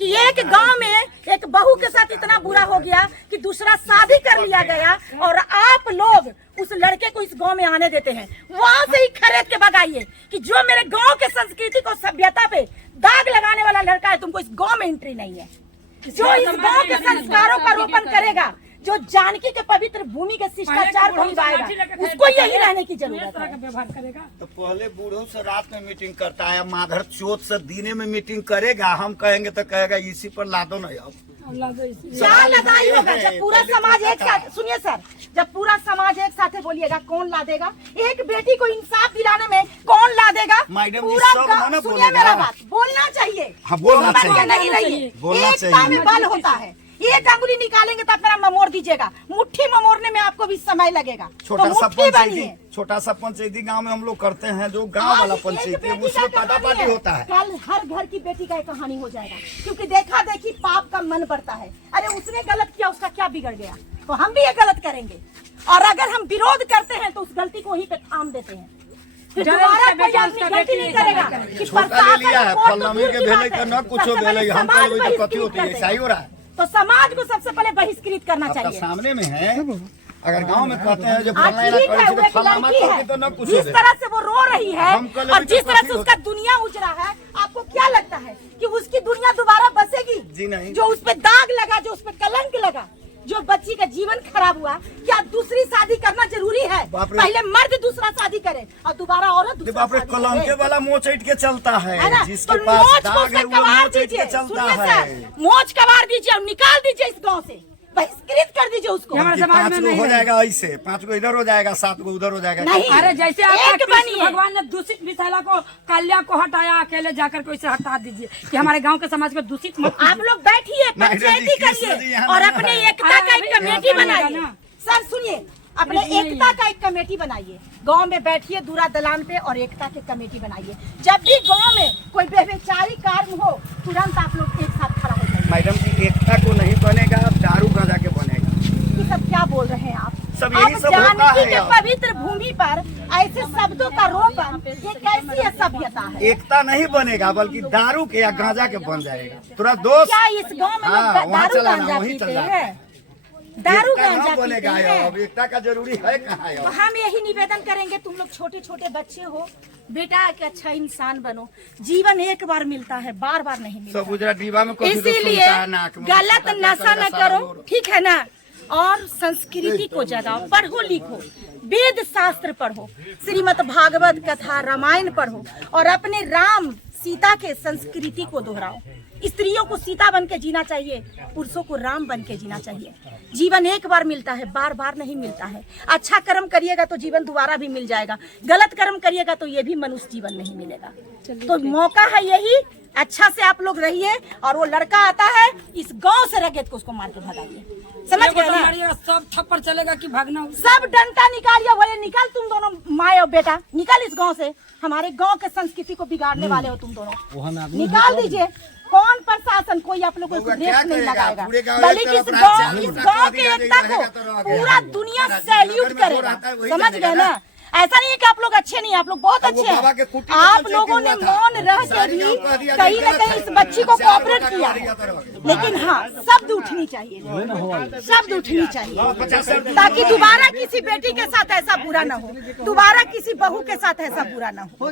कि एक गांव में एक बहू के साथ इतना बुरा हो गया कि दूसरा शादी कर लिया गया और आप लोग उस लड़के को इस गांव में आने देते हैं। वहां से ही खरीद के भगाइए कि जो मेरे गांव के संस्कृति को सभ्यता पे दाग लगाने वाला लड़का है, तुमको इस गांव में एंट्री नहीं है। जो इस गांव के संस्कारों का रोपण करेगा, जो जानकी के पवित्र भूमि के शिष्टाचार को निभाएगा, उसको यही रहने की जरूरत है। तो पहले बूढ़ों से रात में मीटिंग करता है, माधर चौथ से दिने में मीटिंग करेगा। हम कहेंगे तो कहेगा इसी पर ला दो ना। अब क्या लदाई होगा जब पूरा समाज एक साथ, सुनिए सर, जब पूरा समाज एक साथ बोलिएगा कौन ला देगा? एक बेटी को इंसाफ दिलाने में कौन ला देगा? मैडम जी, पूरा सब गाँव, ना सुनिए मेरा बात, बोलना चाहिए। हाँ, बोलना बन के चाहिए। नहीं रहिए। बोलना एकता चाहिए। में बल होता है। एक अंगुली निकालेंगे तो आप मेरा ममोड़ दीजिएगा, मुट्ठी ममोड़ने में आपको भी समय लगेगा। छोटा तो सा मुट्ठी पंचायती, बनिए। छोटा सा पंचायती गांव में हम लोग करते हैं, जो गांव वाला पंचायती है उसमें पार्टी होता है। कल हर घर की बेटी का एक कहानी हो जाएगा, क्योंकि देखा देखी पाप का मन बढ़ता है। अरे उसने गलत किया, उसका क्या बिगड़ गया? तो हम भी ये गलत करेंगे, और अगर हम विरोध करते हैं तो उस गलती को वहीं पे थाम देते हैं। फिर दोबारा कोई आदमी गलती नहीं करेगा कि छोटा ले लिया है, फलनामी के भेले का न कुछ भेले, हम तो कथी होती है, ऐसा ही हो रहा है। तो समाज को सबसे पहले बहिष्कृत करना चाहिए। सामने में है, अगर गांव में कहते हैं जो आज ठीक है, वो एक लड़की है, तो न कुछ जिस तरह से वो रो रही है हम कल और अभी जिस तो तरह कथी से उसका दुनिया उजड़ा है, आपको क्या लगता है कि उसकी दुनिया दोबारा बसेगी? जी नहीं। जो उस पे दाग लगा, जो उस पे कलंक लगा, जो बच्ची का जीवन खराब हुआ, क्या दूसरी शादी करना जरूरी है? पहले मर्द दूसरा शादी करे और दोबारा औरत दूसरा बाप रे, शादी कलंके करे। वाला मोच ऐठ के चलता है है, ना? जिसके तो पास मोच को दाग है उसका वो कबाड़ मोच ऐठ दीजिए। के चलता सुनिए है। सर, मोच कबाड़ दीजिए और निकाल दीजिए इस गांव से, बहिष्कृत कर दीजिए उसको। कि 5 गो हो जाएगा, ऐसे 5 गो इधर हो जाएगा, 7 गो उधर हो जाएगा। नहीं, अरे जैसे एक आपका कृष्ण बनिए। भगवान ने दूषित मिथिला को, काल्या को हटाया, अकेले जाकर को इसे हटा दीजिए कि हमारे गांव के समाज को दूषित मत आप लोग बैठिए, मैडम जी, पंचायती कृष्ण जी करिए यहाँ और ना अपने है। एकता का एक अरे कमेटी अभी बनाइए। ना। सर सुनिए, अपने एकता का एक कमेटी बनाइए। गांव में बैठिए दूरा दलान पे और एकता की कमेटी बनाइए। जब भी गांव में कोई बेविचारी कार्य हो, तुरंत आप लोग एक साथ खड़ा हो जाइए। मैडम जी, एकता को नहीं बनेगा, दारू गांजा के बनेगा। ये सब क्या बोल रहे हैं आप? सब यही सब होता जानकी है के अब। पवित्र भूमि पर ऐसे शब्दों का रोपण, ये कैसी है सभ्यता है? एकता नहीं बनेगा, बल्कि दारू के या गांजा के बन जाएगा। थोड़ा दोस्त क्या इस गांव में हाँ, लोग वहाँ दारू चलाना, गांजा वहीं पीते चल जाना। हैं? दारू एकता गांजा कहाँ पीते बनेगा हैं? अब एकता का जरूरी है कहाँ है? तो हम यही निवेदन करेंगे, तुम लोग छोटे छोटे बच्चे हो, बेटा एक अच्छा इंसान बनो। जीवन एक बार मिलता है, बार बार नहीं मिलता। सब गुजरात डीबा में कभी तो इसीलिए सुनता है, नाक में गलत सुनता है, नशा न सारा करो, लोग। ठीक है ना? और संस्कृति को जगाओ, पढ़ो लिखो, वेद शास्त्र पढ़ो, श्रीमद् भागवत कथा रामायण पढ़ो और अपने राम सीता के संस्कृति को दोहराओ। स्त्रियों को सीता बन के जीना चाहिए, पुरुषों को राम बन के जीना चाहिए। जीवन एक बार मिलता है, बार बार नहीं मिलता है। अच्छा कर्म करिएगा तो जीवन दोबारा भी मिल जाएगा, गलत कर्म करिएगा तो ये भी मनुष्य जीवन नहीं मिलेगा। तो मौका है यही, अच्छा से आप लोग रहिए। और वो लड़का आता है, इस गांव से रगेत को उसको मार के भगाइए। समझ गए ना? सब थप्पड़ चलेगा कि भागना? सब डंडा निकालिए, बोले निकाल तुम दोनों माँ और बेटा, निकाल इस गांव से। हमारे गांव के संस्कृति को बिगाड़ने वाले हो तुम दोनों, निकाल दीजिए। कौन प्रशासन, कोई आप लोगों को रेस नहीं लगाएगा, बल्कि इस गांव की एकता को पूरा दुनिया सैल्यूट करेगा। समझ गए ना? ऐसा नहीं है कि आप लोग अच्छे नहीं, आप लोग बहुत अच्छे हैं। आप लोगों ने मौन रह के भी कहीं न कहीं इस बच्ची को कोऑपरेट किया है। लेकिन हाँ, शब्द उठनी चाहिए, शब्द उठनी चाहिए, ताकि दोबारा किसी बेटी के साथ ऐसा बुरा ना हो, दोबारा किसी बहू के साथ ऐसा बुरा ना हो।